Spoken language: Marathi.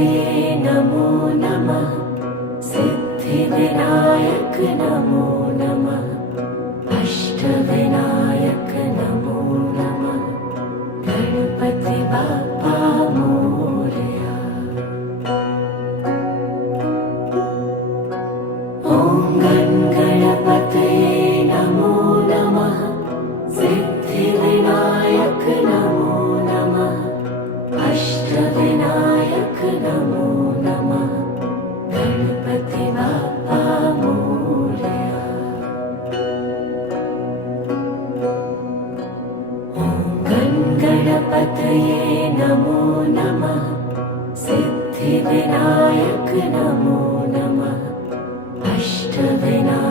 गणपतये नमो नमः। सिद्धिविनायक नमो नमः। अष्टविनायक नमो नमः। गणपति बाप्पा मोरया। ॐ गणपतये नमो नमः। सिद्धिविनायक नमो नमः। अष्टविनायक नमो नमः। गणपति बाप्पा मोरया। ॐ गणपतये नमो नमः। सिद्धिविनायक नमो नमः। अष्टविनायक